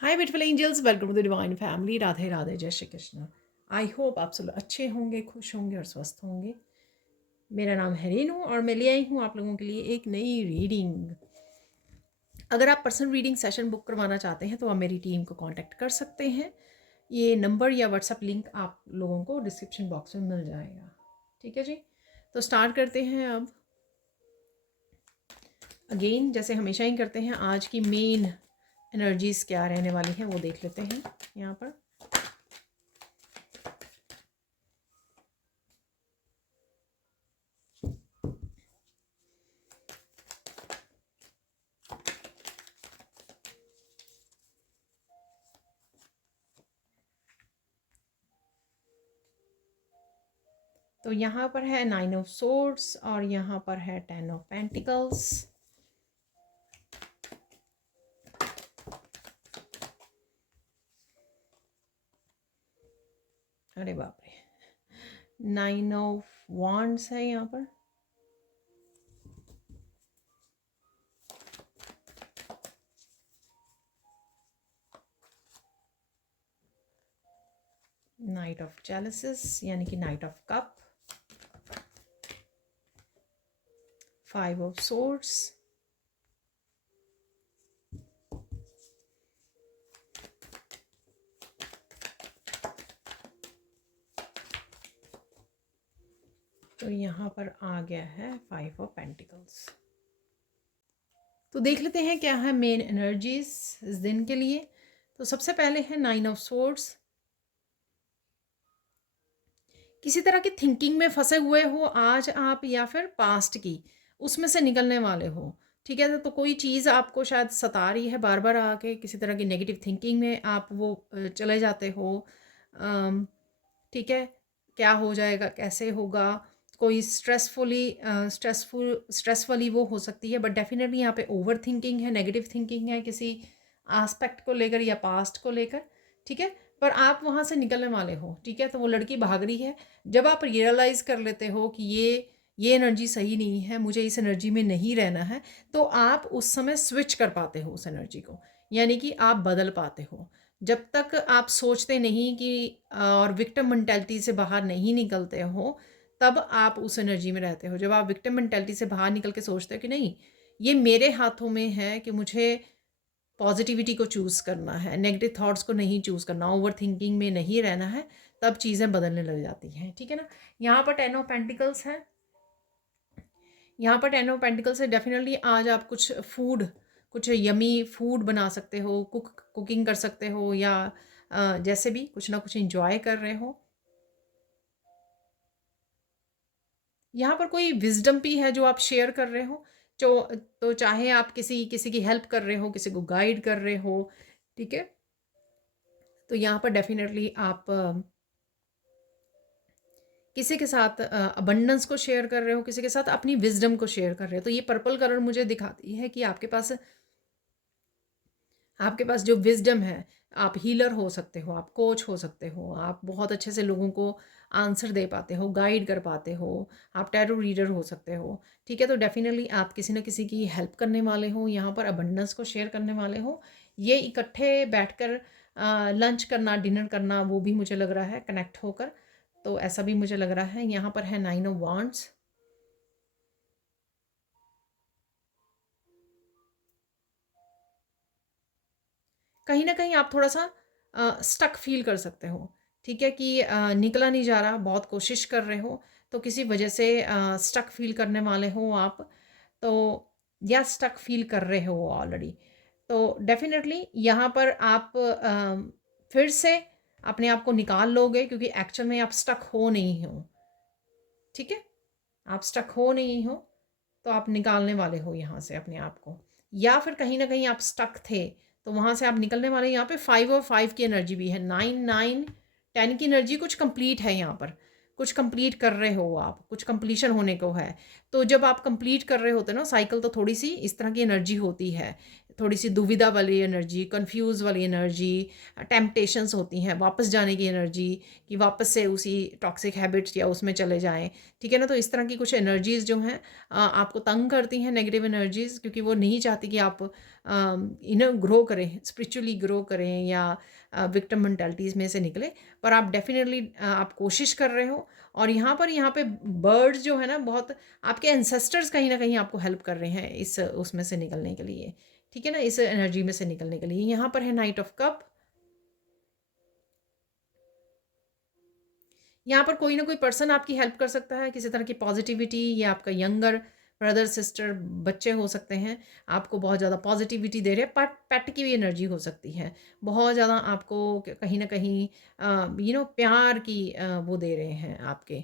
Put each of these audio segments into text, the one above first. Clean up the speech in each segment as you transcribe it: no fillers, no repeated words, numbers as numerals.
Hi beautiful angels, welcome to the divine family. Radhe Radhe, जय Shri Krishna. I hope आप सब अच्छे होंगे, खुश होंगे और स्वस्थ होंगे। मेरा नाम है रेनू और मैं ले आई हूँ आप लोगों के लिए एक नई रीडिंग। अगर आप पर्सनल रीडिंग सेशन बुक करवाना चाहते हैं तो आप मेरी टीम को कांटेक्ट कर सकते हैं। ये नंबर या व्हाट्सएप लिंक आप लोगों को डिस्क्रिप्शन बॉक्स में मिल जाएगा। ठीक है जी, तो स्टार्ट करते हैं अब। अगेन जैसे हमेशा ही करते हैं, आज की मेन एनर्जीज़ क्या रहने वाली हैं वो देख लेते हैं यहाँ पर। तो यहाँ पर है 9 ऑफ सोर्ड्स और यहाँ पर है 10 ऑफ पेंटिकल्स। अरे बाप रे, 9 ऑफ वॉन्ड्स है यहाँ पर। नाइट ऑफ जेलसिस यानी कि night of cup. 5 of swords. तो यहाँ पर आ गया है 5 ऑफ पेंटिकल्स। तो देख लेते हैं क्या है मेन एनर्जीज इस दिन के लिए। तो सबसे पहले है 9 ऑफ सोर्ड्स। किसी तरह की थिंकिंग में फंसे हुए हो आज आप, या फिर पास्ट की उसमें से निकलने वाले हो। ठीक है, तो कोई चीज़ आपको शायद सता रही है बार बार आके, किसी तरह की नेगेटिव थिंकिंग में आप वो चले जाते हो। ठीक है, क्या हो जाएगा, कैसे होगा, कोई स्ट्रेस वाली वो हो सकती है। बट डेफिनेटली यहाँ पे ओवर थिंकिंग है, नेगेटिव थिंकिंग है किसी एस्पेक्ट को लेकर या पास्ट को लेकर। ठीक है, पर आप वहाँ से निकलने वाले हो। ठीक है, तो वो लड़की भाग रही है। जब आप रियलाइज़ कर लेते हो कि ये एनर्जी सही नहीं है, मुझे इस एनर्जी में नहीं रहना है, तो आप उस समय स्विच कर पाते हो उस एनर्जी को, यानी कि आप बदल पाते हो। जब तक आप सोचते नहीं कि और विक्टिम मेंटालिटी से बाहर नहीं निकलते हो, तब आप उस एनर्जी में रहते हो। जब आप विक्टिम मेंटालिटी से बाहर निकल के सोचते हो कि नहीं, ये मेरे हाथों में है कि मुझे पॉजिटिविटी को चूज़ करना है, नेगेटिव थॉट्स को नहीं चूज़ करना, ओवर थिंकिंग में नहीं रहना है, तब चीज़ें बदलने लग जाती हैं। ठीक है ना। यहाँ पर 10 ऑफ पेंटिकल्स है। यहाँ पर 10 ऑफ पेंटिकल्स है। डेफिनेटली आज आप कुछ यमी फूड बना सकते हो, कुकिंग कर सकते हो, या जैसे भी कुछ ना कुछ इंजॉय कर रहे हो। यहाँ पर कोई विजडम भी है जो आप शेयर कर रहे हो। जो तो चाहे आप किसी किसी की हेल्प कर रहे हो, किसी को गाइड कर रहे हो। ठीक है, तो यहाँ पर डेफिनेटली आप किसी के साथ अबंडेंस को शेयर कर रहे हो, किसी के साथ अपनी विजडम को शेयर कर रहे हो। तो ये पर्पल कलर मुझे दिखाती है कि आपके पास जो विजडम है, आप हीलर हो सकते हो, आप कोच हो सकते हो, आप बहुत अच्छे से लोगों को आंसर दे पाते हो, गाइड कर पाते हो, आप टैरो रीडर हो सकते हो। ठीक है, तो डेफिनेटली आप किसी न किसी की हेल्प करने वाले हो, यहाँ पर अबंडेंस को शेयर करने वाले हो। ये इकट्ठे बैठकर लंच करना, डिनर करना, वो भी मुझे लग रहा है कनेक्ट होकर, तो ऐसा भी मुझे लग रहा है। यहाँ पर है 9 ऑफ वांड्स। कहीं ना कहीं आप थोड़ा सा स्टक फील कर सकते हो। ठीक है, कि निकला नहीं जा रहा, बहुत कोशिश कर रहे हो, तो किसी वजह से स्टक फील करने वाले हो आप। तो या स्टक फील कर रहे हो ऑलरेडी। तो डेफिनेटली यहाँ पर आप फिर से अपने आप को निकाल लोगे, क्योंकि एक्चुअल में आप स्टक हो नहीं हो। ठीक है, आप स्टक हो नहीं हो, तो आप निकालने वाले हो यहाँ से अपने आप को। या फिर कहीं ना कहीं आप स्टक थे, तो वहाँ से आप निकलने वाले। यहाँ पे 5 और 5 की एनर्जी भी है, 9 9 10 की एनर्जी। कुछ कंप्लीट है यहाँ पर, कुछ कंप्लीट कर रहे हो आप, कुछ कंप्लीशन होने को है। तो जब आप कंप्लीट कर रहे होते हो ना साइकिल, तो थोड़ी सी इस तरह की एनर्जी होती है। थोड़ी सी दुविधा वाली एनर्जी, कंफ्यूज वाली एनर्जी, टेम्पटेशंस होती हैं, वापस जाने की एनर्जी कि वापस से उसी टॉक्सिक हैबिट्स या उसमें चले जाएं, ठीक है ना। तो इस तरह की कुछ एनर्जीज़ जो हैं आपको तंग करती हैं, नेगेटिव एनर्जीज़, क्योंकि वो नहीं चाहती कि आप इनर ग्रो करें, स्पिरिचुअली ग्रो करें या विक्टिम मेंटालिटीज़ में से निकले। पर आप डेफिनेटली आप कोशिश कर रहे हो। और यहाँ पे बर्ड्स जो है ना, बहुत आपके एंसेस्टर्स कहीं ना कहीं आपको हेल्प कर रहे हैं इस उसमें से निकलने के लिए, ठीक है ना, इस एनर्जी में से निकलने के लिए। यहाँ पर है नाइट ऑफ कप। यहाँ पर कोई ना कोई पर्सन आपकी हेल्प कर सकता है, किसी तरह की पॉजिटिविटी, या आपका यंगर ब्रदर सिस्टर बच्चे हो सकते हैं, आपको बहुत ज़्यादा पॉजिटिविटी दे रहे हैं। पट पेट की भी एनर्जी हो सकती है, बहुत ज़्यादा आपको कहीं ना कहीं प्यार की वो दे रहे हैं आपके,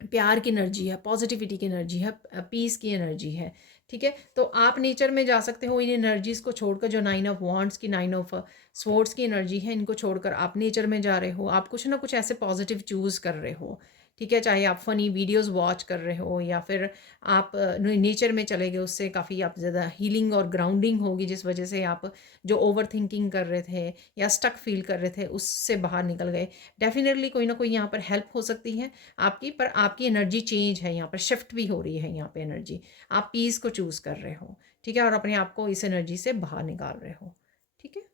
प्यार की एनर्जी है, पॉजिटिविटी की एनर्जी है, पीस की एनर्जी है, ठीक है। तो आप नेचर में जा सकते हो इन एनर्जीज़ को छोड़कर, जो 9 ऑफ वॉन्ड्स की, 9 ऑफ स्वॉर्ड्स की एनर्जी है, इनको छोड़कर आप नेचर में जा रहे हो। आप कुछ ना कुछ ऐसे पॉजिटिव चूज़ कर रहे हो, ठीक है। चाहे आप फ़नी वीडियोस वॉच कर रहे हो, या फिर आप नेचर में चले गए, उससे काफ़ी आप ज़्यादा हीलिंग और ग्राउंडिंग होगी, जिस वजह से आप जो ओवर थिंकिंग कर रहे थे या स्टक फील कर रहे थे उससे बाहर निकल गए। डेफिनेटली कोई ना कोई यहाँ पर हेल्प हो सकती है आपकी। पर आपकी एनर्जी चेंज है, यहाँ पर शिफ्ट भी हो रही है यहाँ पे एनर्जी। आप पीस को चूज़ कर रहे हो, ठीक है, और अपने आप को इस एनर्जी से बाहर निकाल रहे हो, ठीक है।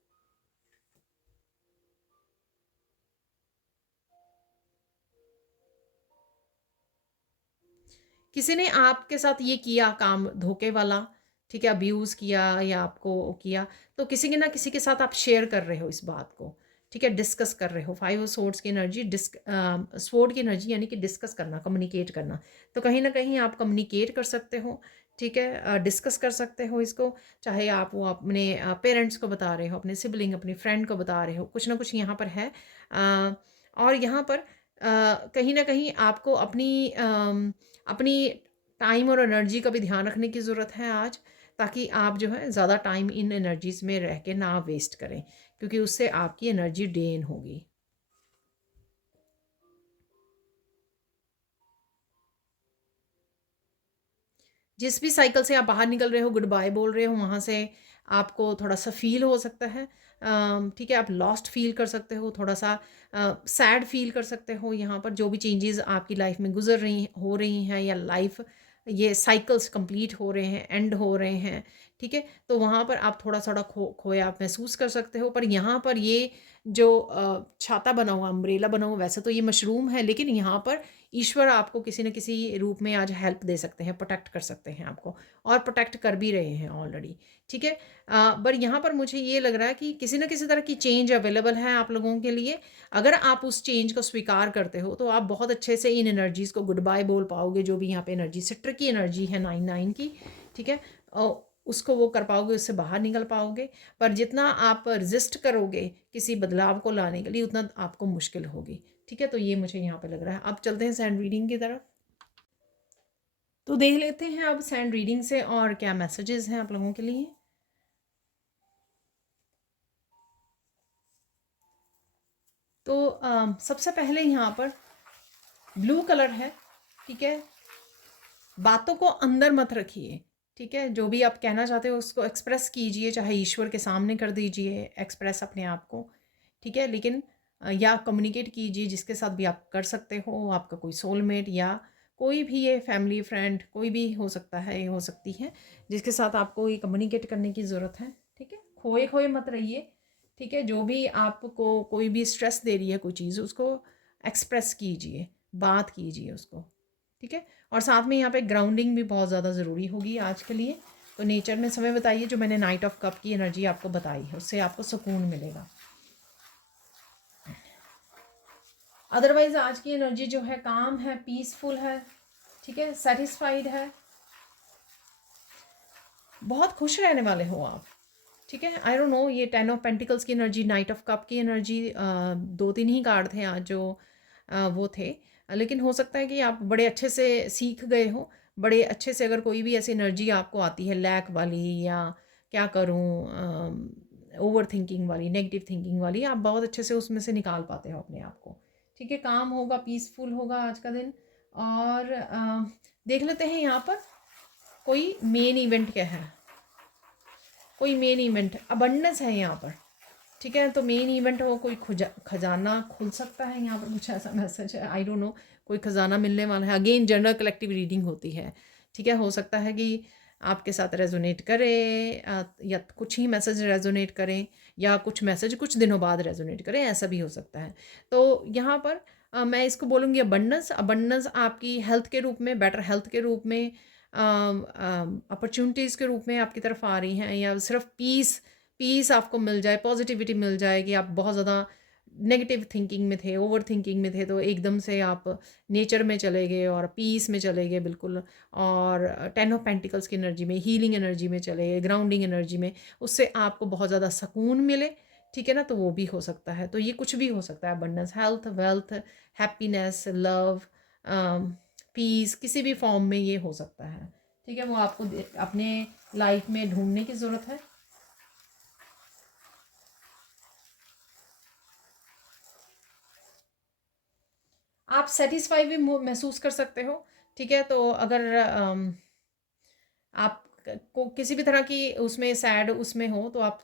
किसी ने आपके साथ ये किया काम धोखे वाला, ठीक है, अब्यूज़ किया या आपको किया, तो किसी के ना किसी के साथ आप शेयर कर रहे हो इस बात को, ठीक है, डिस्कस कर रहे हो। 5 ऑफ सोर्ड्स की एनर्जी, स्वॉर्ड की एनर्जी यानी कि डिस्कस करना, कम्युनिकेट करना। तो कहीं ना कहीं आप कम्युनिकेट कर सकते हो, ठीक है, डिस्कस कर सकते हो इसको। चाहे आप वो अपने पेरेंट्स को बता रहे हो, अपने सिबलिंग, अपने फ्रेंड को बता रहे हो, कुछ ना कुछ यहाँ पर है। और यहाँ पर कहीं ना कहीं आपको अपनी टाइम और एनर्जी का भी ध्यान रखने की ज़रूरत है आज, ताकि आप जो है ज़्यादा टाइम इन एनर्जीज़ में रह के ना वेस्ट करें, क्योंकि उससे आपकी एनर्जी ड्रेन होगी। जिस भी साइकिल से आप बाहर निकल रहे हो, गुड बाय बोल रहे हो, वहाँ से आपको थोड़ा सा फील हो सकता है, ठीक है, आप लॉस्ट फील कर सकते हो, थोड़ा सा सैड फील कर सकते हो। यहाँ पर जो भी चेंजेस आपकी लाइफ में गुजर रही हो रही हैं, या लाइफ ये साइकिल्स कंप्लीट हो रहे हैं, एंड हो रहे हैं, ठीक है, तो वहाँ पर आप थोड़ा थोड़ा खोया आप महसूस कर सकते हो। पर यहाँ पर ये जो छाता बना हुआ, अम्ब्रेला बना हुआ, वैसे तो ये मशरूम है, लेकिन यहाँ पर ईश्वर आपको किसी न किसी रूप में आज हेल्प दे सकते हैं, प्रोटेक्ट कर सकते हैं आपको, और प्रोटेक्ट कर भी रहे हैं ऑलरेडी, ठीक है। पर यहाँ पर मुझे ये लग रहा है कि किसी न किसी तरह की चेंज अवेलेबल है आप लोगों के लिए। अगर आप उस चेंज को स्वीकार करते हो, तो आप बहुत अच्छे से इन एनर्जीज़ को गुड बाय बोल पाओगे। जो भी यहाँ पे एनर्जी, सिट्र की एनर्जी है 9 की, ठीक है, उसको वो कर पाओगे, उससे बाहर निकल पाओगे। पर जितना आप रजिस्ट करोगे किसी बदलाव को लाने के लिए, उतना आपको मुश्किल होगी, ठीक है। तो ये मुझे यहाँ पे लग रहा है। अब चलते हैं सैंड रीडिंग की तरफ। तो देख लेते हैं अब सैंड रीडिंग से और क्या मैसेजेस हैं आप लोगों के लिए। तो सबसे पहले यहाँ पर ब्लू कलर है, ठीक है। बातों को अंदर मत रखिए, ठीक है। जो भी आप कहना चाहते हो उसको एक्सप्रेस कीजिए, चाहे ईश्वर के सामने कर दीजिए एक्सप्रेस अपने आप को, ठीक है। लेकिन या कम्युनिकेट कीजिए जिसके साथ भी आप कर सकते हो, आपका कोई सोलमेट या कोई भी, ये फैमिली फ्रेंड कोई भी हो सकता है, ये हो सकती है, जिसके साथ आपको ये कम्युनिकेट करने की ज़रूरत है, ठीक है। खोए खोए मत रहिए, ठीक है। जो भी आपको कोई भी स्ट्रेस दे रही है कोई चीज़, उसको एक्सप्रेस कीजिए, बात कीजिए उसको, ठीक है। और साथ में यहाँ पे ग्राउंडिंग भी बहुत ज़्यादा ज़रूरी होगी आज के लिए। तो नेचर में समय बताइए, जो मैंने नाइट ऑफ कप की एनर्जी आपको बताई है, उससे आपको सुकून मिलेगा। अदरवाइज़ आज की एनर्जी जो है काम है, पीसफुल है, ठीक है, सेटिस्फाइड है, बहुत खुश रहने वाले हो आप, ठीक है। आई डोंट नो, ये 10 ऑफ पेंटिकल्स की एनर्जी, नाइट ऑफ कप की एनर्जी, 2-3 ही कार्ड थे आज जो वो थे। लेकिन हो सकता है कि आप बड़े अच्छे से सीख गए हो, बड़े अच्छे से। अगर कोई भी ऐसी एनर्जी आपको आती है लैक वाली, या क्या करूँ, ओवर थिंकिंग वाली, नेगेटिव थिंकिंग वाली, आप बहुत अच्छे से उसमें से निकाल पाते हो अपने आप को, ठीक है। काम होगा, पीसफुल होगा आज का दिन। और देख लेते हैं यहाँ पर कोई मेन इवेंट क्या है। कोई मेन इवेंट, अबंडेंस है यहाँ पर, ठीक है। तो मेन इवेंट हो, कोई खजाना खुल सकता है, यहाँ पर कुछ ऐसा मैसेज है, आई डोंट नो, कोई खजाना मिलने वाला है। अगेन जनरल कलेक्टिव रीडिंग होती है, ठीक है। हो सकता है कि आपके साथ रेजोनेट करे, या कुछ ही मैसेज रेजोनेट करें, या कुछ मैसेज कुछ दिनों बाद रेजोनेट करें, ऐसा भी हो सकता है। तो यहाँ पर मैं इसको बोलूँगी अबंडेंस। अबंडेंस आपकी हेल्थ के रूप में, बेटर हेल्थ के रूप में, अपॉर्चुनिटीज़ के रूप में आपकी तरफ आ रही हैं, या सिर्फ पीस पीस आपको मिल जाए, पॉजिटिविटी मिल जाए कि आप बहुत ज़्यादा नेगेटिव थिंकिंग में थे, ओवर थिंकिंग में थे, तो एकदम से आप नेचर में चले गए और पीस में चले गए बिल्कुल, और 10 ऑफ पेंटिकल्स की एनर्जी में, हीलिंग एनर्जी में चले गए, ग्राउंडिंग एनर्जी में, उससे आपको बहुत ज़्यादा सुकून मिले, ठीक है ना। तो वो भी हो सकता है। तो ये कुछ भी हो सकता है, abundance, health, wealth, happiness, love, peace, किसी भी फॉर्म में ये हो सकता है, ठीक है। वो आपको अपने लाइफ में ढूंढने की ज़रूरत है। आप सेटिस्फाई भी महसूस कर सकते हो, ठीक है। तो अगर आप को किसी भी तरह की उसमें सैड उसमें हो, तो आप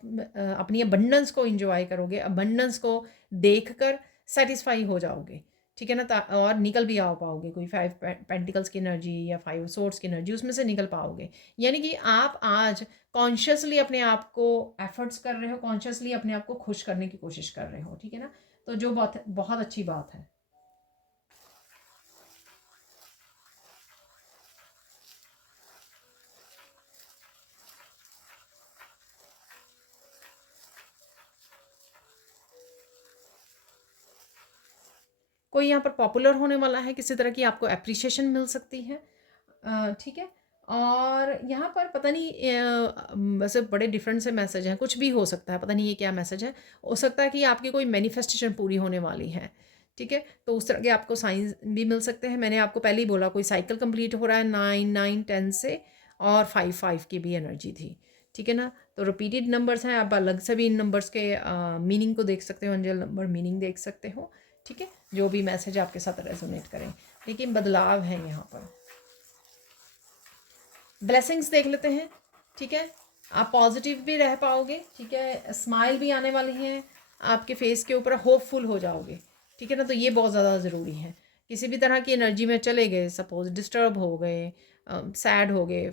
अपनी अबंडेंस को एंजॉय करोगे, अबंडेंस को देखकर सेटिस्फाई हो जाओगे, ठीक है ना। और निकल भी आ पाओगे, कोई 5 पेंटिकल्स की एनर्जी या 5 सोर्ड्स की एनर्जी, उसमें से निकल पाओगे। यानी कि आप आज कॉन्शियसली अपने आप को एफर्ट्स कर रहे हो, कॉन्शियसली अपने आप को खुश करने की कोशिश कर रहे हो, ठीक है ना। तो जो बहुत बहुत अच्छी बात है। कोई यहाँ पर पॉपुलर होने वाला है, किसी तरह की आपको एप्रिसिएशन मिल सकती है, ठीक है। और यहाँ पर पता नहीं, वैसे बड़े डिफरेंट से मैसेज हैं, कुछ भी हो सकता है, पता नहीं ये क्या मैसेज है। हो सकता है कि आपकी कोई मैनिफेस्टेशन पूरी होने वाली है, ठीक है। तो उस तरह के आपको साइंस भी मिल सकते हैं। मैंने आपको पहले ही बोला, कोई साइकिल कंप्लीट हो रहा है 9 9 10 से, और 5 5 की भी एनर्जी थी, ठीक है ना। तो रिपीटेड नंबर्स हैं, आप अलग से भी इन नंबर्स के मीनिंग को देख सकते हो, एंजल नंबर मीनिंग देख सकते हो, ठीक है। जो भी मैसेज आपके साथ रेजोनेट करें, लेकिन बदलाव है यहाँ पर। ब्लेसिंग्स देख लेते हैं, ठीक है। आप पॉजिटिव भी रह पाओगे, ठीक है, स्माइल भी आने वाली है आपके फेस के ऊपर, होपफुल हो जाओगे, ठीक है ना। तो ये बहुत ज़्यादा ज़रूरी है। किसी भी तरह की एनर्जी में चले गए, सपोज डिस्टर्ब हो गए, सैड हो गए,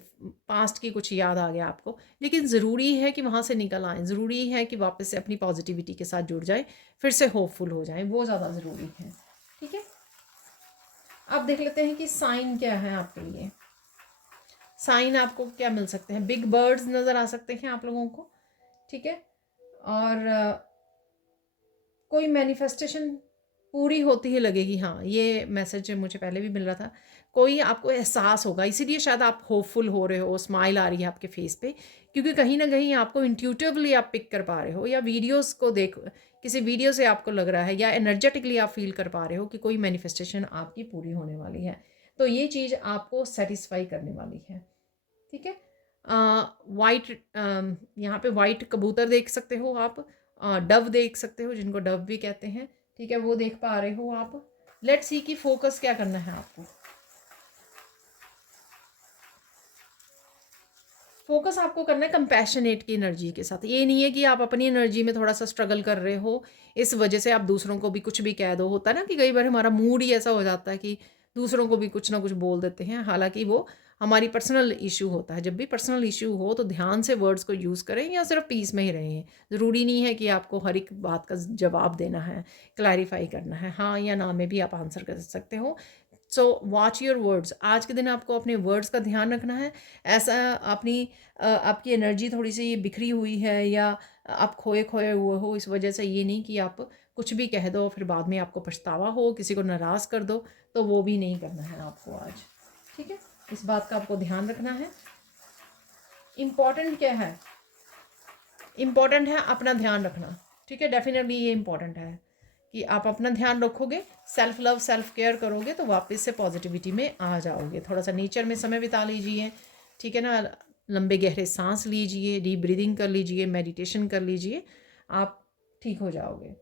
पास्ट की कुछ याद आ गया आपको, लेकिन ज़रूरी है कि वहाँ से निकल आएँ, ज़रूरी है कि वापस से अपनी पॉजिटिविटी के साथ जुड़ जाए, फिर से होपफुल हो जाए, वो ज़्यादा ज़रूरी है, ठीक है। अब देख लेते हैं कि साइन क्या है आपके लिए। साइन आपको क्या मिल सकते हैं, बिग बर्ड्स नज़र आ सकते हैं आप लोगों को, ठीक है। और कोई मैनिफेस्टेशन पूरी होती ही लगेगी, हाँ, ये मैसेज मुझे पहले भी मिल रहा था। कोई आपको एहसास होगा, इसीलिए शायद आप होपफुल हो रहे हो, स्माइल आ रही है आपके फेस पे, क्योंकि कहीं ना कहीं आपको इंट्यूटिवली आप पिक कर पा रहे हो, या वीडियोस को देख, किसी वीडियो से आपको लग रहा है, या एनर्जेटिकली आप फील कर पा रहे हो कि कोई मैनिफेस्टेशन आपकी पूरी होने वाली है। तो ये चीज़ आपको सेटिस्फाई करने वाली है, ठीक है। वाइट, यहाँ पे वाइट कबूतर देख सकते हो आप, डव देख सकते हो, जिनको डव भी कहते हैं, ठीक है, वो देख पा रहे हो आप। लेट्स सी कि फोकस क्या करना है आपको। फोकस आपको करना है कंपैशनेट की एनर्जी के साथ। ये नहीं है कि आप अपनी एनर्जी में थोड़ा सा स्ट्रगल कर रहे हो, इस वजह से आप दूसरों को भी कुछ भी कह दो। होता है ना कि कई बार हमारा मूड ही ऐसा हो जाता है कि दूसरों को भी कुछ ना कुछ बोल देते हैं, हालांकि वो हमारी पर्सनल इशू होता है। जब भी पर्सनल इशू हो तो ध्यान से वर्ड्स को यूज़ करें, या सिर्फ पीस में ही रहें। ज़रूरी नहीं है कि आपको हर एक बात का जवाब देना है, क्लैरिफाई करना है, हाँ या ना में भी आप आंसर कर सकते हो। So watch your words. आज के दिन आपको अपने वर्ड्स का ध्यान रखना है। ऐसा अपनी आपकी एनर्जी थोड़ी सी बिखरी हुई है, या आप खोए खोए हुए हो, इस वजह से ये नहीं कि आप कुछ भी कह दो फिर बाद में आपको पछतावा हो, किसी को नाराज़ कर दो, तो वो भी नहीं करना है आपको आज, ठीक है। इस बात का आपको ध्यान रखना है। इम्पॉर्टेंट क्या है, इम्पॉर्टेंट है अपना ध्यान रखना, ठीक है। डेफिनेटली ये इम्पॉर्टेंट है कि आप अपना ध्यान रखोगे, सेल्फ लव सेल्फ केयर करोगे, तो वापस से पॉजिटिविटी में आ जाओगे। थोड़ा सा नेचर में समय बिता लीजिए, ठीक है ना। लंबे गहरे सांस लीजिए, डीप ब्रीदिंग कर लीजिए, मेडिटेशन कर लीजिए, आप ठीक हो जाओगे।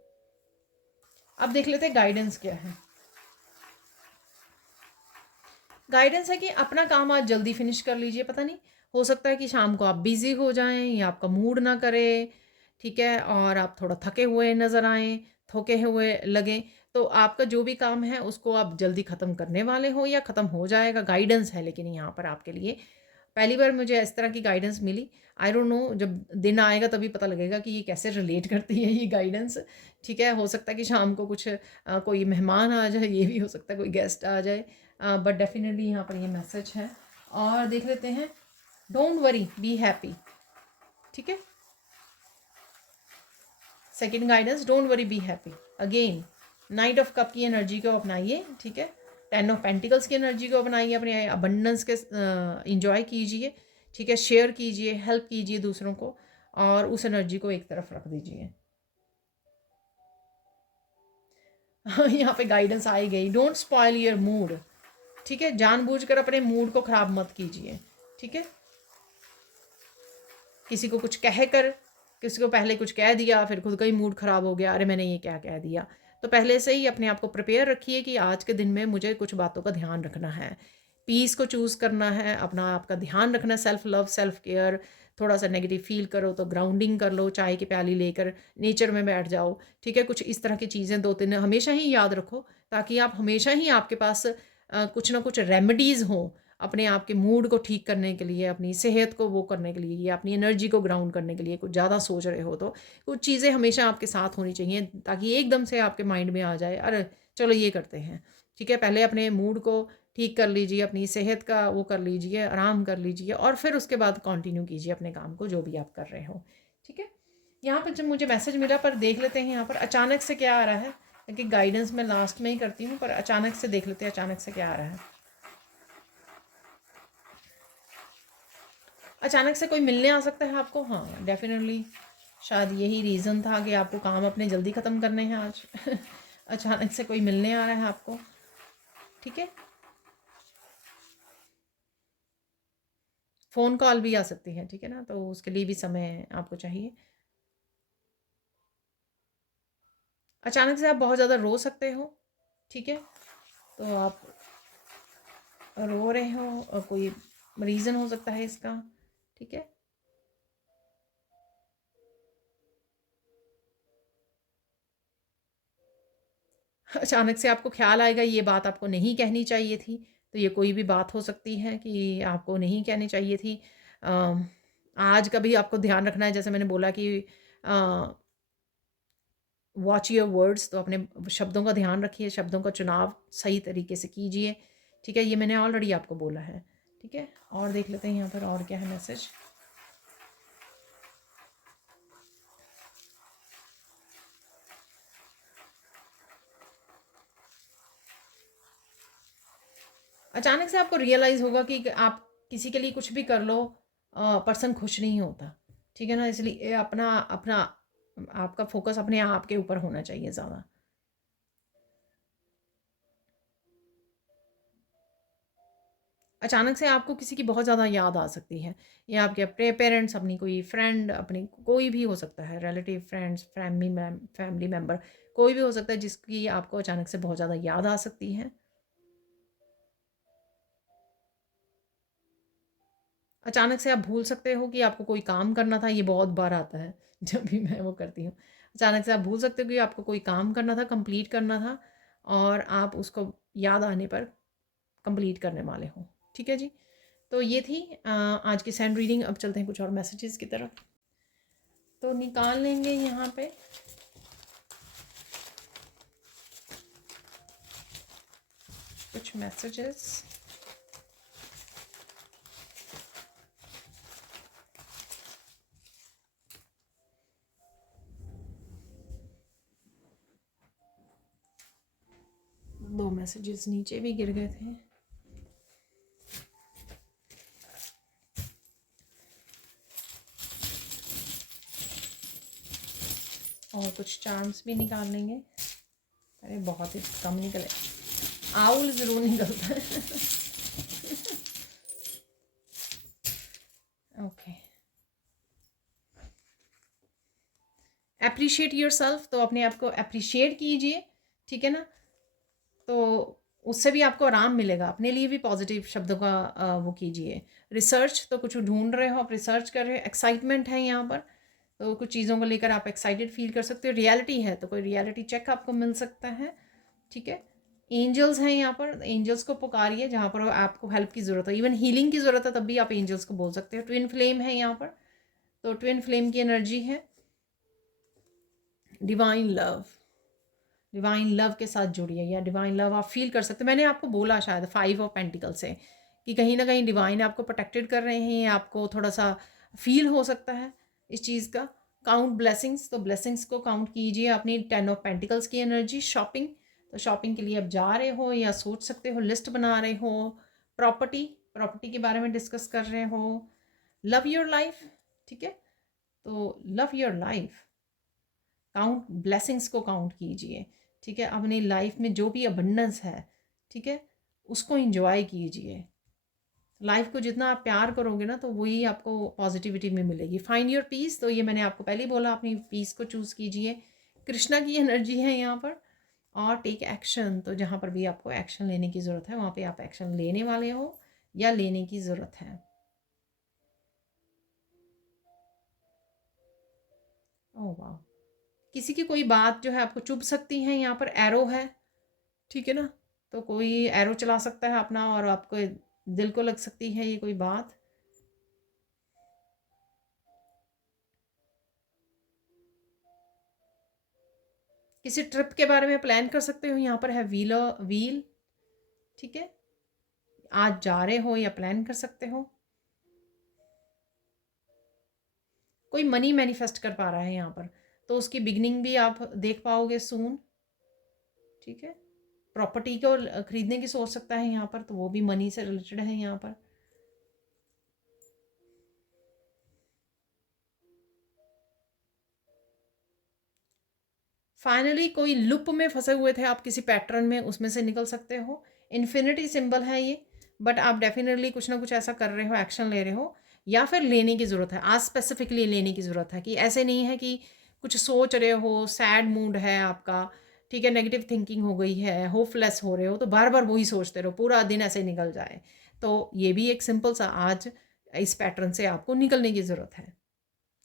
अब देख लेते हैं गाइडेंस क्या है। गाइडेंस है कि अपना काम आज जल्दी फिनिश कर लीजिए। पता नहीं, हो सकता है कि शाम को आप बिज़ी हो जाएँ या आपका मूड ना करे, ठीक है? और आप थोड़ा थके हुए नज़र आएँ, थके हुए लगें, तो आपका जो भी काम है उसको आप जल्दी ख़त्म करने वाले हो या ख़त्म हो जाएगा। गाइडेंस है लेकिन यहाँ पर आपके लिए। पहली बार मुझे इस तरह की गाइडेंस मिली। आई डोंट नो, जब दिन आएगा तभी पता लगेगा कि ये कैसे रिलेट करती है ये गाइडेंस, ठीक है? हो सकता है कि शाम को कुछ कोई मेहमान आ जाए, ये भी हो सकता है कोई गेस्ट आ जाए, बट डेफ़िनेटली यहाँ पर ये मैसेज है। और देख लेते हैं, डोंट वरी बी हैप्पी, ठीक है? Second guidance, don't worry be happy. Again night of cup की एनर्जी को अपनाइए, ठीक है? 10 ऑफ पेंटिकल्स की एनर्जी को अपनाइए, अपने अबंडेंस के इंजॉय कीजिए, ठीक है? शेयर कीजिए, हेल्प कीजिए दूसरों को, और उस एनर्जी को एक तरफ रख दीजिए। यहाँ पे गाइडेंस आई गई, डोंट स्पॉइल योर मूड, ठीक है? जानबूझकर अपने मूड को ख़राब मत कीजिए, ठीक है? किसी को कुछ कह कर, किसी को पहले कुछ कह दिया, फिर खुद का ही मूड ख़राब हो गया, अरे मैंने ये क्या कह दिया। तो पहले से ही अपने आप को प्रिपेयर रखिए कि आज के दिन में मुझे कुछ बातों का ध्यान रखना है, पीस को चूज़ करना है, अपना आपका ध्यान रखना, सेल्फ लव, सेल्फ केयर। थोड़ा सा नेगेटिव फील करो तो ग्राउंडिंग कर लो, चाय की प्याली लेकर नेचर में बैठ जाओ, ठीक है? कुछ इस तरह की चीज़ें 2-3 हमेशा ही याद रखो, ताकि आप हमेशा ही आपके पास कुछ ना कुछ रेमेडीज़ हों अपने आप के मूड को ठीक करने के लिए, अपनी सेहत को वो करने के लिए, या अपनी एनर्जी को ग्राउंड करने के लिए। कुछ ज़्यादा सोच रहे हो तो कुछ चीज़ें हमेशा आपके साथ होनी चाहिए, ताकि एकदम से आपके माइंड में आ जाए, अरे चलो ये करते हैं, ठीक है? पहले अपने मूड को ठीक कर लीजिए, अपनी सेहत का वो कर लीजिए, आराम कर लीजिए, और फिर उसके बाद कंटिन्यू कीजिए अपने काम को, जो भी आप कर रहे हो, ठीक है? यहाँ पर जब मुझे मैसेज मिला, पर देख लेते हैं यहाँ पर अचानक से क्या आ रहा है, क्योंकि गाइडेंस मैं लास्ट में ही करती हूँ, पर अचानक से देख लेते हैं अचानक से क्या आ रहा है। अचानक से कोई मिलने आ सकता है आपको, हाँ डेफिनेटली। शायद यही रीज़न था कि आपको काम अपने जल्दी ख़त्म करने हैं आज। अचानक से कोई मिलने आ रहा है आपको, ठीक है? फ़ोन कॉल भी आ सकती है, ठीक है ना? तो उसके लिए भी समय आपको चाहिए। अचानक से आप बहुत ज़्यादा रो सकते हो, ठीक है? तो आप रो रहे हो और कोई रीज़न हो सकता है इसका, ठीक है? अचानक से आपको ख़्याल आएगा ये बात आपको नहीं कहनी चाहिए थी, तो ये कोई भी बात हो सकती है कि आपको नहीं कहनी चाहिए थी। अ, आज का भी आपको ध्यान रखना है, जैसे मैंने बोला कि अ, वॉच योर वर्ड्स, तो अपने शब्दों का ध्यान रखिए, शब्दों का चुनाव सही तरीके से कीजिए, ठीक है? ये मैंने ऑलरेडी आपको बोला है, ठीक है? और देख लेते हैं यहाँ पर और क्या है मैसेज। अचानक से आपको रियलाइज़ होगा कि आप किसी के लिए कुछ भी कर लो, पर्सन खुश नहीं होता, ठीक है ना? इसलिए अपना अपना आपका फोकस अपने आप के ऊपर होना चाहिए ज़्यादा। अचानक से आपको किसी की बहुत ज़्यादा याद आ सकती है, या आपके अपने पेरेंट्स, अपनी कोई फ्रेंड, अपनी कोई भी हो सकता है, रिलेटिव, फ्रेंड्स, फैमिली मेम्बर, कोई भी हो सकता है जिसकी आपको अचानक से बहुत ज़्यादा याद आ सकती है। अचानक से आप भूल सकते हो कि आपको कोई काम करना था, ये बहुत बार आता है जब भी मैं वो करती हूँ। अचानक से आप भूल सकते हो कि आपको कोई काम करना था, कंप्लीट करना था, और आप उसको याद आने पर कंप्लीट करने वाले हो, ठीक है जी? तो ये थी आज की सैंड रीडिंग। अब चलते हैं कुछ और मैसेजेस की तरफ। तो निकाल लेंगे यहाँ पे कुछ मैसेजेस। दो मैसेजेस नीचे भी गिर गए थे। और कुछ चार्म्स भी निकाल लेंगे। अरे बहुत ही कम निकले, आउल ज़रूर निकलता है। ओके, अप्रिशिएट योर सेल्फ, तो अपने आप को अप्रिशिएट कीजिए, ठीक है ना? तो उससे भी आपको आराम मिलेगा। अपने लिए भी पॉजिटिव शब्दों का वो कीजिए। रिसर्च, तो कुछ ढूंढ रहे हो आप, रिसर्च कर रहे हो, एक्साइटमेंट है यहाँ पर, तो कुछ चीज़ों को लेकर आप एक्साइटेड फील कर सकते हो। रियलिटी है तो कोई रियलिटी चेक आपको मिल सकता है, ठीक है। एंजल्स हैं यहाँ पर, एंजल्स को पुकारिए जहाँ पर आपको हेल्प की ज़रूरत है, इवन हीलिंग की ज़रूरत है तब भी आप एंजल्स को बोल सकते हो। ट्विन फ्लेम है यहाँ पर, तो ट्विन फ्लेम की एनर्जी है। डिवाइन लव, डिवाइन लव के साथ जुड़िए, या डिवाइन लव आप फील कर सकते हैं। मैंने आपको बोला शायद 5 ऑफ पेंटिकल से कि कहीं ना कहीं डिवाइन आपको प्रोटेक्टेड कर रहे हैं, आपको थोड़ा सा फील हो सकता है इस चीज़ का। काउंट ब्लेसिंग्स, तो ब्लेसिंग्स को काउंट कीजिए अपनी 10 ऑफ पेंटिकल्स की एनर्जी। शॉपिंग, तो शॉपिंग के लिए आप जा रहे हो या सोच सकते हो, लिस्ट बना रहे हो। प्रॉपर्टी, प्रॉपर्टी के बारे में डिस्कस कर रहे हो। लव योर लाइफ, ठीक है, तो love your life, count blessings को काउंट कीजिए, ठीक है। अपनी लाइफ में जो भी अबंडेंस है, ठीक है, उसको इंजॉय कीजिए। लाइफ को जितना आप प्यार करोगे ना तो वही आपको पॉजिटिविटी में मिलेगी। फाइंड योर पीस, तो ये मैंने आपको पहले ही बोला, अपनी पीस को चूज़ कीजिए। कृष्णा की एनर्जी है यहाँ पर। और टेक एक्शन, तो जहाँ पर भी आपको एक्शन लेने की ज़रूरत है वहाँ पे आप एक्शन लेने वाले हो या लेने की ज़रूरत है। ओह वाह, किसी की कोई बात जो है आपको चुभ सकती है। यहाँ पर एरो है, ठीक है ना, तो कोई एरो चला सकता है अपना और आपको दिल को लग सकती है ये कोई बात। किसी ट्रिप के बारे में प्लान कर सकते हो। यहाँ पर है व्हील, ठीक है, आज जा रहे हो या प्लान कर सकते हो। कोई मनी मैनिफेस्ट कर पा रहा है यहाँ पर, तो उसकी बिगनिंग भी आप देख पाओगे सून, ठीक है। प्रॉपर्टी को खरीदने की सोच सकता है यहाँ पर, तो वो भी मनी से रिलेटेड है यहाँ पर। फाइनली कोई लूप में फंसे हुए थे आप किसी पैटर्न में, उसमें से निकल सकते हो। इन्फिनिटी सिंबल है ये, बट आप डेफिनेटली कुछ ना कुछ ऐसा कर रहे हो, एक्शन ले रहे हो, या फिर लेने की ज़रूरत है। आज स्पेसिफिकली लेने की ज़रूरत है, कि ऐसे नहीं है कि कुछ सोच रहे हो, सैड मूड है आपका, ठीक है, नेगेटिव थिंकिंग हो गई है, होपलेस हो रहे हो, तो बार बार वही सोचते रहो, पूरा दिन ऐसे निकल जाए। तो ये भी एक सिंपल सा आज इस पैटर्न से आपको निकलने की ज़रूरत है।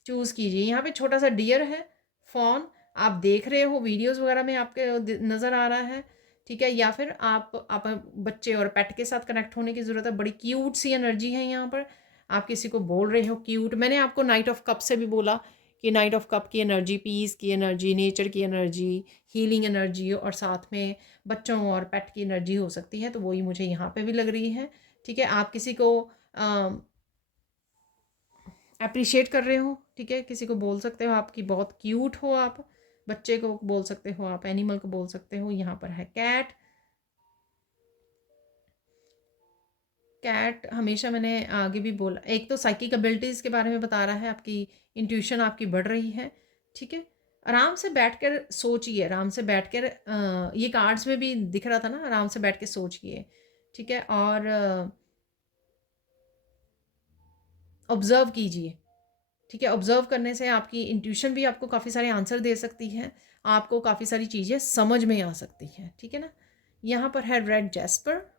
चूज़ कीजिए। यहाँ पे छोटा सा डियर है, फॉन, आप देख रहे हो वीडियोस वगैरह में आपके नज़र आ रहा है, ठीक है, या फिर आप बच्चे और पेट के साथ कनेक्ट होने की ज़रूरत है। बड़ी क्यूट सी एनर्जी है यहाँ पर, आप किसी को बोल रहे हो क्यूट। मैंने आपको नाइट ऑफ कप से भी बोला कि नाइट ऑफ कप की एनर्जी, पीस की एनर्जी, नेचर की एनर्जी, हीलिंग एनर्जी, और साथ में बच्चों और पेट की एनर्जी हो सकती है, तो वही मुझे यहाँ पे भी लग रही है, ठीक है। आप किसी को अप्रिशिएट कर रहे हो, ठीक है, किसी को बोल सकते हो आपकी बहुत क्यूट हो, आप बच्चे को बोल सकते हो, आप एनिमल को बोल सकते हो। यहाँ पर है कैट। कैट हमेशा मैंने आगे भी बोला, एक तो साइकिक एबिलिटीज़ के बारे में बता रहा है, आपकी इंट्यूशन आपकी बढ़ रही है, ठीक है। आराम से बैठ कर सोचिए, आराम से बैठ कर ये कार्ड्स में भी दिख रहा था ना, आराम से बैठ के सोचिए, ठीक है, और ऑब्ज़र्व कीजिए, ठीक है। ऑब्जर्व करने से आपकी इंट्यूशन भी आपको काफ़ी सारे आंसर दे सकती है, आपको काफ़ी सारी चीज़ें समझ में आ सकती हैं, ठीक है ना। यहाँ पर है रेड जैस्पर।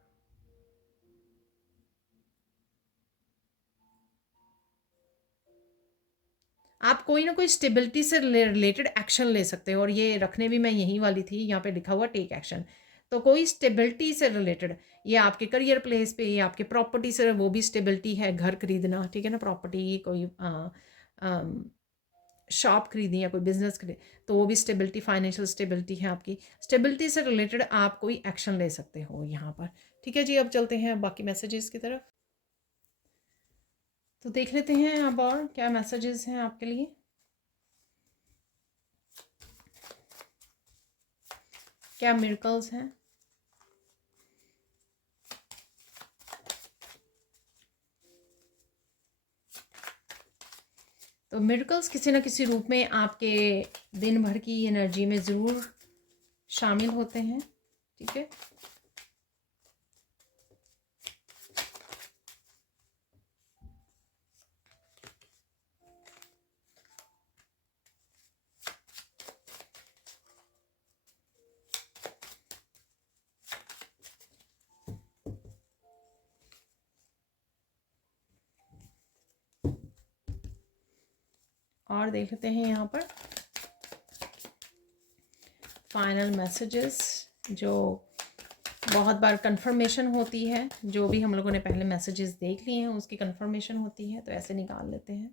आप कोई ना कोई स्टेबिलिटी से रिलेटेड एक्शन ले सकते हो, और ये रखने भी मैं यहीं वाली थी, यहाँ पे लिखा हुआ टेक एक्शन। तो कोई स्टेबिलिटी से रिलेटेड, ये आपके करियर प्लेस पे, ये आपके प्रॉपर्टी से, वो भी स्टेबिलिटी है, घर खरीदना, ठीक है ना, प्रॉपर्टी, कोई शॉप खरीदनी या कोई बिजनेस खरीद, तो वो भी स्टेबिलिटी, फाइनेंशियल स्टेबिलिटी है आपकी। स्टेबिलिटी से रिलेटेड आप कोई एक्शन ले सकते हो यहाँ पर, ठीक है जी। अब चलते हैं बाकी मैसेजेस की तरफ, तो देख लेते हैं अब और क्या मैसेजेस हैं आपके लिए। क्या मिरेकल्स हैं। तो मिरेकल्स किसी ना किसी रूप में आपके दिन भर की एनर्जी में ज़रूर शामिल होते हैं, ठीक है। और देख लेते हैं यहाँ पर फाइनल मैसेजेस, जो बहुत बार कंफर्मेशन होती है, जो भी हम लोगों ने पहले मैसेजेस देख लिए हैं उसकी कंफर्मेशन होती है, तो ऐसे निकाल लेते हैं।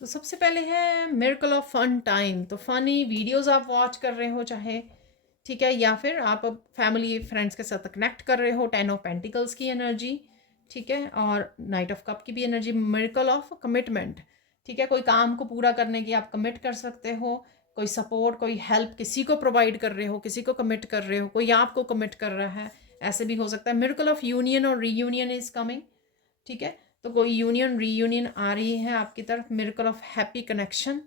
तो सबसे पहले है मिरेकल ऑफ फन टाइम। तो फनी वीडियोस आप वॉच कर रहे हो चाहे, ठीक है, या फिर आप फैमिली फ्रेंड्स के साथ कनेक्ट कर रहे हो, 10 ऑफ पेंटिकल्स की एनर्जी, ठीक है, और नाइट ऑफ कप की भी एनर्जी, मिरेकल ऑफ कमिटमेंट, ठीक है, कोई काम को पूरा करने की आप कमिट कर सकते हो, कोई सपोर्ट, कोई हेल्प किसी को प्रोवाइड कर रहे हो, किसी को कमिट कर रहे हो, कोई आपको कमिट कर रहा है, ऐसे भी हो सकता है। मिरेकल ऑफ यूनियन और रीयूनियन इज कमिंग, ठीक है, तो कोई यूनियन रीयूनियन आ रही है आपकी तरफ। Miracle of happy connection,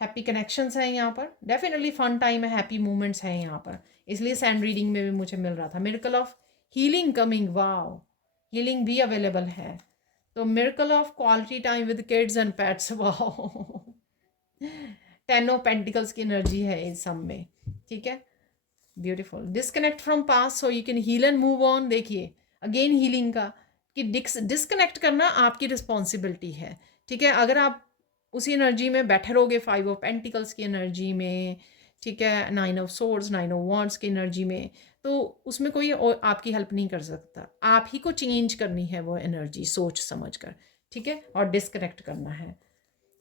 happy connections हैं यहाँ पर, डेफिनेटली फन टाइम है, हैप्पी मोमेंट्स हैं यहाँ पर, इसलिए सैंड रीडिंग में भी मुझे मिल रहा था। Miracle of healing coming, wow, healing भी अवेलेबल है। तो miracle of quality time with kids and pets, wow, 10 of pentacles की एनर्जी है इस सब में, ठीक है, beautiful. Disconnect from past so you can heal and move on. देखिए अगेन हीलिंग का, कि डिस्कनेक्ट करना आपकी रिस्पॉन्सिबिलिटी है, ठीक है, अगर आप उसी एनर्जी में बैठे रहोगे 5 ऑफ पेंटिकल्स की एनर्जी में, ठीक है, 9 ऑफ सोर्ड्स, 9 ऑफ वॉन्ड्स की एनर्जी में, तो उसमें कोई और आपकी हेल्प नहीं कर सकता, आप ही को चेंज करनी है वो एनर्जी सोच समझ कर, ठीक है, और डिस्कनेक्ट करना है।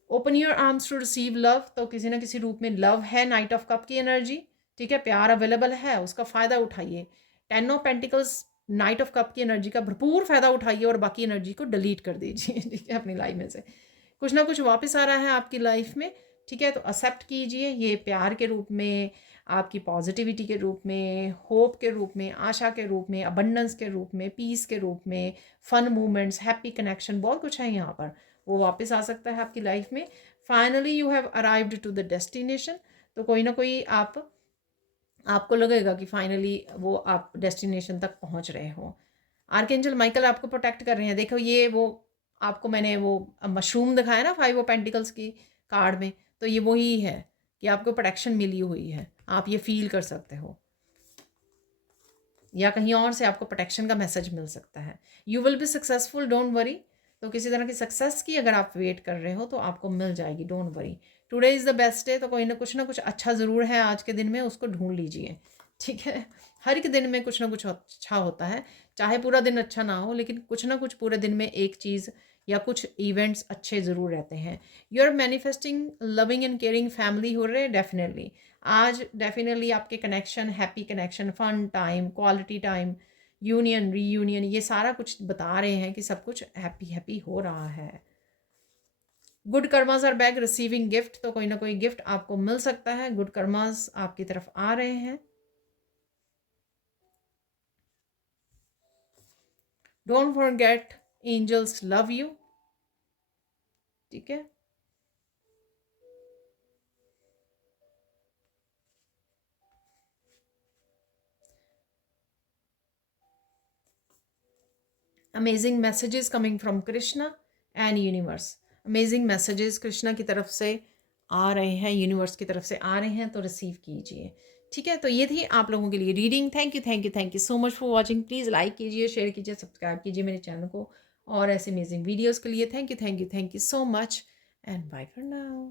Open your arms to receive love, तो किसी ना किसी रूप में लव है, नाइट ऑफ कप की एनर्जी, ठीक है, प्यार अवेलेबल है, उसका फ़ायदा उठाइए। 10 of pentacles knight of cup की एनर्जी का भरपूर फ़ायदा उठाइए और बाकी एनर्जी को डिलीट कर दीजिए, ठीक है, अपनी लाइफ में से कुछ ना कुछ वापस आ रहा है आपकी लाइफ में, ठीक है, तो एक्सेप्ट कीजिए, ये प्यार के रूप में, आपकी पॉजिटिविटी के रूप में, होप के रूप में, आशा के रूप में, अबंडेंस के रूप में, पीस के रूप में, फन मूवमेंट्स, हैप्पी कनेक्शन, बहुत कुछ है यहाँ पर, वो वापस आ सकता है आपकी लाइफ में। Finally you have arrived to the destination, तो कोई ना कोई आपको लगेगा कि फाइनली वो आप डेस्टिनेशन तक पहुंच रहे हो। आर्कएंजल माइकल आपको प्रोटेक्ट कर रहे हैं। देखो ये वो आपको मैंने वो मशरूम दिखाया ना 5 ऑफ पेंटिकल्स की कार्ड में, तो ये वही है कि आपको प्रोटेक्शन मिली हुई है, आप ये फील कर सकते हो, या कहीं और से आपको प्रोटेक्शन का मैसेज मिल सकता है। You will be successful, don't worry. तो किसी तरह की सक्सेस की अगर आप वेट कर रहे हो तो आपको मिल जाएगी, don't worry. Today is the best day, तो कोई ना कुछ अच्छा ज़रूर है आज के दिन में, उसको ढूंढ लीजिए, ठीक है। हर एक दिन में कुछ ना कुछ अच्छा होता है, चाहे पूरा दिन अच्छा ना हो, लेकिन कुछ ना कुछ पूरे दिन में एक चीज़ या कुछ इवेंट्स अच्छे ज़रूर रहते हैं। You are manifesting loving and caring family हो रहे, डेफिनेटली आज डेफिनेटली आपके connection, happy connection, fun time, quality time, union reunion, ये सारा कुछ बता रहे हैं कि सब कुछ हैप्पी हैप्पी हो रहा है। Good karmas are back, receiving gift, तो कोई ना कोई गिफ्ट आपको मिल सकता है, गुड कर्मास आपकी तरफ आ रहे हैं। Don't forget angels love you, ठीक है। Amazing messages coming from Krishna and universe, amazing messages Krishna की तरफ से आ रहे हैं, यूनिवर्स की तरफ से आ रहे हैं, तो रिसीव कीजिए, ठीक है। तो ये थी आप लोगों के लिए reading. Thank you so much for watching. Please like कीजिए, शेयर कीजिए, सब्सक्राइब कीजिए मेरे चैनल को और ऐसे अमेजिंग वीडियोज़ के लिए। Thank you so much and bye for now.